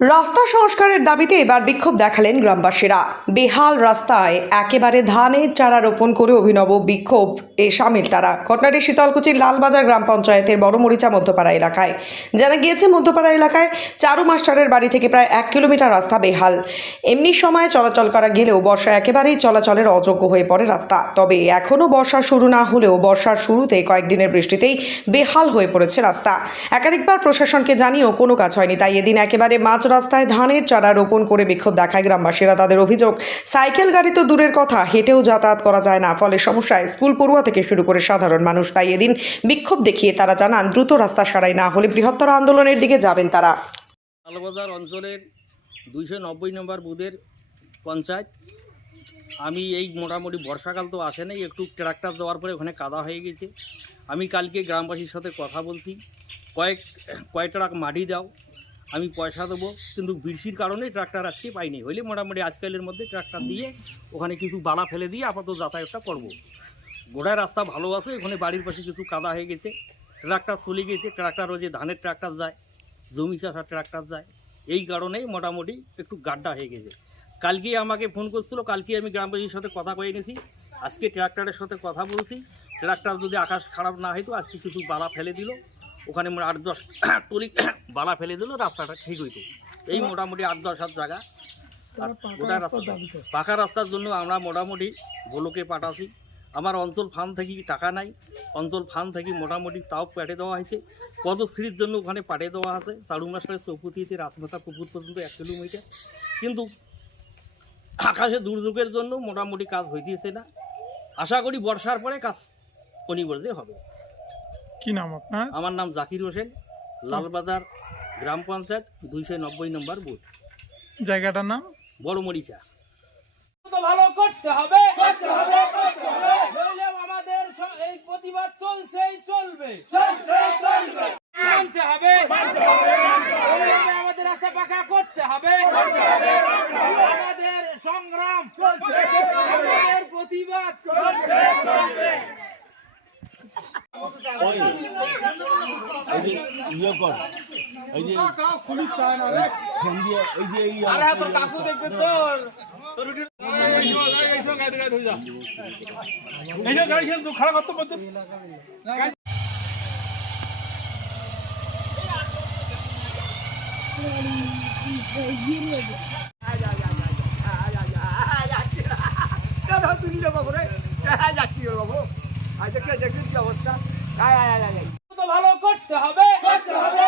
রাস্তা সংস্কারের দাবিতে এবার বিক্ষোভ দেখালেন গ্রামবাসীরা। বেহাল রাস্তায় একেবারে ধানের চারা রোপণ করে অভিনব বিক্ষোভ। এ সামিল তারা। ঘটনাটি শীতলকুচির লালবাজার গ্রাম পঞ্চায়েতের বড়মরিচা মধ্যপাড়া এলাকায়। জানা গিয়েছে, মধ্যপাড়া এলাকায় চারু মাস্টারের বাড়ি থেকে প্রায় এক কিলোমিটার রাস্তা বেহাল। এমনি সময় চলাচল করা গেলেও বর্ষা একেবারেই চলাচলের অযোগ্য হয়ে পড়ে রাস্তা। তবে এখনও বর্ষা শুরু না হলেও বর্ষার শুরুতে কয়েকদিনের বৃষ্টিতেই বেহাল হয়ে পড়েছে রাস্তা। একাধিকবার প্রশাসনকে জানিয়েও কোনো কাজ হয়নি, তাই এদিন একেবারে মাঝ রাস্তায় ধানের চারা রোপণ করে বিক্ষোভ দেখায় গ্রামবাসীরা। তাদের অভিযোগ, সাইকেল গাড়ি তো দূরের কথা, হেঁটেও যাতায়াত করা যায় না। ফলে সমস্যায় স্কুল পড়ুয়া থেকে শুরু করে সাধারণ মানুষ তাই এদিন বিক্ষোভ দেখিয়ে তারা জানান, দ্রুত রাস্তা সারাই না হলে বৃহত্তর আন্দোলনের দিকে যাবেন তারা। লালবাজার অঞ্চলের দুইশো নব্বই নম্বর বুথের পঞ্চায়েত। আমি এই মোটামুটি বর্ষাকাল তো আসে নাই, একটু ট্রাক্টর দেওয়ার পরে ওখানে কাদা হয়ে গেছে। আমি কালকে গ্রামবাসীর সাথে কথা বলছি, কয়েক কয়েক ট্রাক মাটি দাও আমি পয়সা দেবো, কিন্তু বৃষ্টির কারণে ট্রাক্টর আজকে পাইনি। হইলে মোটামুটি আজকালের মধ্যে ট্রাক্টর দিয়ে ওখানে কিছু বালা ফেলে দিয়ে আপাতত যাতায়াতটা করব। গোড়ায় রাস্তা ভালো আছে, ওখানে বাড়ির পাশে কিছু কাদা হয়ে গেছে, ট্রাক্টর চলে গেছে, ট্রাক্টর ওই যে ধানের ট্রাক্টর যায়, জমি চাষা ট্রাক্টর যায়, এই কারণেই মোটামুটি একটু গাড্ডা হয়ে গেছে। কালকে আমাকে ফোন করছিল, কালকে আমি গ্রামবাসীর সাথে কথা কয়ে গেছি, আজকে ট্রাক্টরের সাথে কথা বলছি, ট্রাক্টর যদি আকাশ খারাপ না হয়তো আজকে কিছু বালা ফেলে দিল ওখানে মোট আট দশ টলি বালা ফেলে দিল রাস্তাটা ঠিক হইতো। এই মোটামুটি আট দশ হাত জায়গা। আর গোটা রাস্তা পাকা রাস্তার জন্য আমরা মোটামুটি ব্লকে পাঠাছি। আমার অঞ্চল ফান্ড থেকে টাকা নাই। অঞ্চল ফান্ড থেকে মোটামুটি তাও পেটে দেওয়া হয়েছে। পদশ্রীর জন্য ওখানে পাঠিয়ে দেওয়া আছে। চারু মাসের চৌপতিতে রাজমাতা পুকুর পর্যন্ত এক কিলোমিটার। কিন্তু আকাশে দুর্যোগের জন্য মোটামুটি কাজ হইতেছে না। আশা করি বর্ষার পরে কাজ অনিবার্য হবে। কি নাম আপনার? আমার নাম জাকির হোসেন লালবাজার গ্রাম পঞ্চায়েত দুইশো নব্বই নম্বর বুথ। জায়গাটার নাম? বড় মরিচা। ভালো করতে হবে করতে হবে করতে হবে। আমাদের এই প্রতিবাদ চলছেই চলবে। চলছে চলবে। মানতে হবে। মানতে হবে আমাদের রাস্তা পাকা করতে হবে। আমাদের সংগ্রাম আমাদের প্রতিবাদ চলছে চলবে তো ভালো করতে হবে করতে হবে করতে হবে নইলে আমাদের স- এই করতে হবে। করতে চলছে